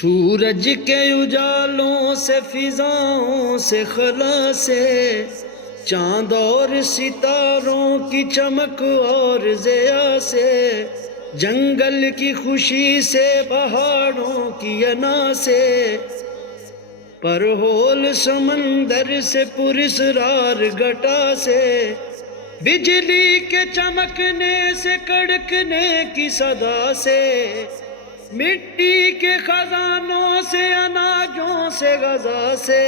سورج کے اجالوں سے، فضاؤں سے، خلا سے، چاند اور ستاروں کی چمک اور ضیا سے، جنگل کی خوشی سے، پہاڑوں کی انا سے، پرہول سمندر سے، پراسرار گٹا سے، بجلی کے چمکنے سے، کڑکنے کی صدا سے، مٹی کے خزانوں سے، اناجوں سے، غذا سے،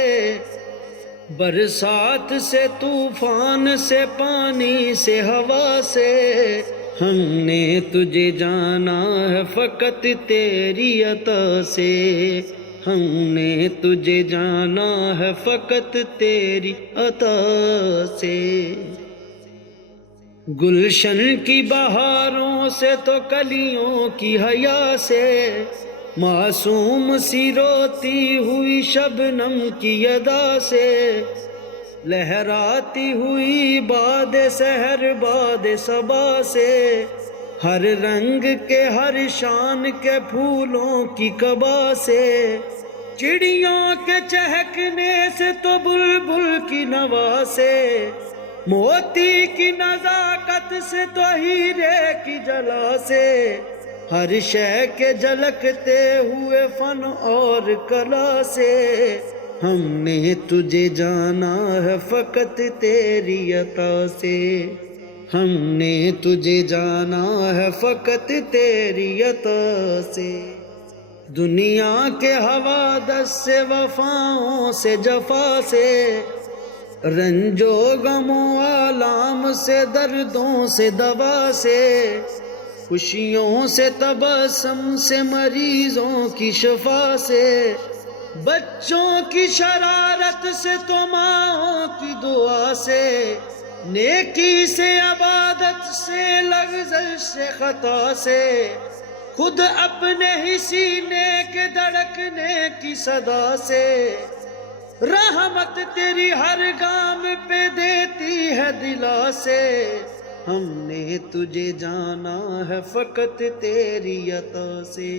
برسات سے، طوفان سے، پانی سے، ہوا سے، ہم نے تجھے جانا ہے فقط تیری عطا سے، ہم نے تجھے جانا ہے فقط تیری عطا سے۔ گلشن کی بہاروں سے تو کلیوں کی حیا سے، معصوم سی روتی ہوئی شبنم کی ادا سے، لہراتی ہوئی باد سحر باد صبا سے، ہر رنگ کے، ہر شان کے پھولوں کی قبا سے، چڑیوں کے چہکنے سے تو بلبل کی نوا سے، موتی کی نزاکت سے تو ہیرے کی جلا سے، ہر شے کے جھلکتے ہوئے فن اور کلا سے، ہم نے تجھے جانا ہے فقط تیری عطا سے، ہم نے تجھے جانا ہے فقط تیری عطا سے۔ دنیا کے حوادث سے، وفاؤں سے، جفا سے، رنج و غم و آلام سے، دردوں سے، دوا سے، خوشیوں سے، تبسم سے، مریضوں کی شفا سے، بچوں کی شرارت سے تو ماؤں کی دعا سے، نیکی سے، عبادت سے، لغزش سے، خطا سے، خود اپنے ہی سینے کے دھڑکنے کی صدا سے، رحمت تیری ہر گام پہ دیتی ہے دلا سے، ہم نے تجھے جانا ہے فقط تیری عطا سے۔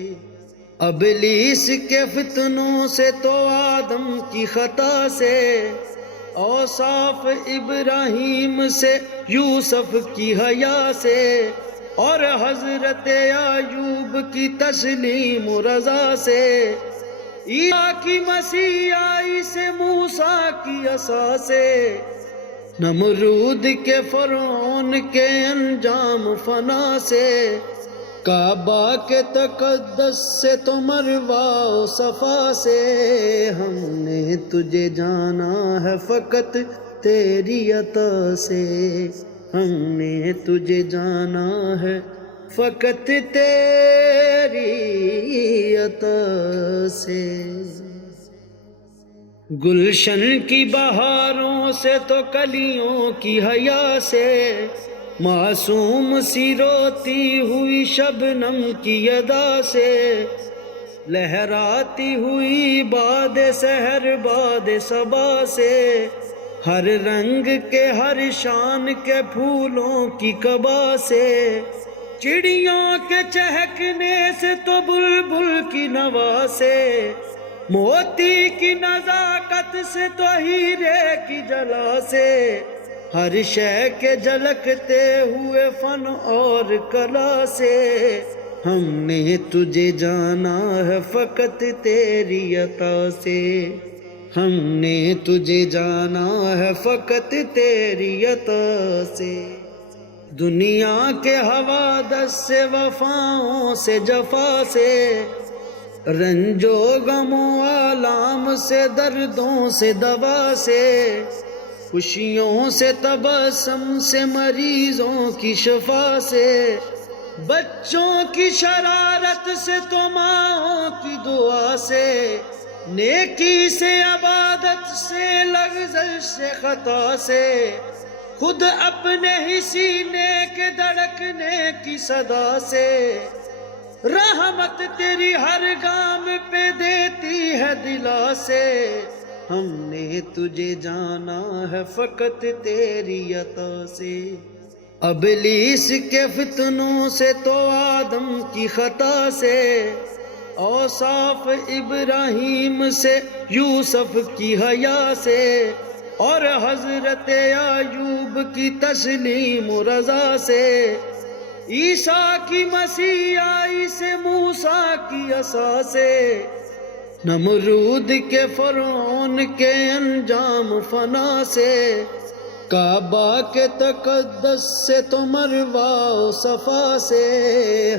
ابلیس کے فتنوں سے تو آدم کی خطا سے، اوصاف ابراہیم سے، یوسف کی حیا سے، اور حضرت ایوب کی تسلیم و رضا سے، عیسیٰ کی مسیحائی سے، موسیٰ کی عصا سے، نمرود کے، فرعون کے انجام فنا سے، کعبہ کے تقدس سے تو مروہ و صفا سے، ہم نے تجھے جانا ہے فقط تیری عطا سے، ہم نے تجھے جانا ہے فقط تیری عطا سے۔ گلشن کی بہاروں سے تو کلیوں کی حیا سے، معصوم سی روتی ہوئی شبنم کی ادا سے، لہراتی ہوئی باد سحر باد صبا سے، ہر رنگ کے، ہر شان کے پھولوں کی قبا سے، چڑیوں کے چہکنے سے تو بلبل کی نوا سے، موتی کی نزاکت سے تو ہیرے کی جلا سے، ہر شے کے جھلکتے ہوئے فن اور کلا سے، ہم نے تجھے جانا ہے فقط تیری عطا سے، ہم نے تجھے جانا ہے فقط تیری عطا سے۔ دنیا کے حوادث سے، وفاؤں سے، جفا سے، رنج و غم و آلام سے، دردوں سے، دوا سے، خوشیوں سے، تبسم سے، مریضوں کی شفا سے، بچوں کی شرارت سے تو ماؤں کی دعا سے، نیکی سے، عبادت سے، لغزش سے، خطا سے، خود اپنے ہی سینے کے دھڑکنے کی صدا سے، رحمت تیری ہر گام پہ دیتی ہے دلا سے، ہم نے تجھے جانا ہے فقط تیری عطا سے۔ ابلیس کے فتنوں سے تو آدم کی خطا سے، اوصاف ابراہیم سے یوسف کی حیا سے، اور حضرت ایوب کی تسلیم و رضا سے، عیسیٰ کی مسیحائی سے موسیٰ کی عصا سے، نمرود کے فرعون کے انجام فنا سے، کعبہ کے تقدس سے تو مروہ و صفا سے،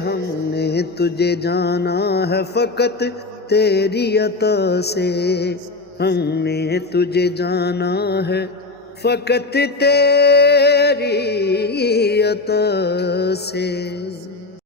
ہم نے تجھے جانا ہے فقط تیری عطا سے، ہم نے تجھے جانا ہے فقط تیری عطا سے۔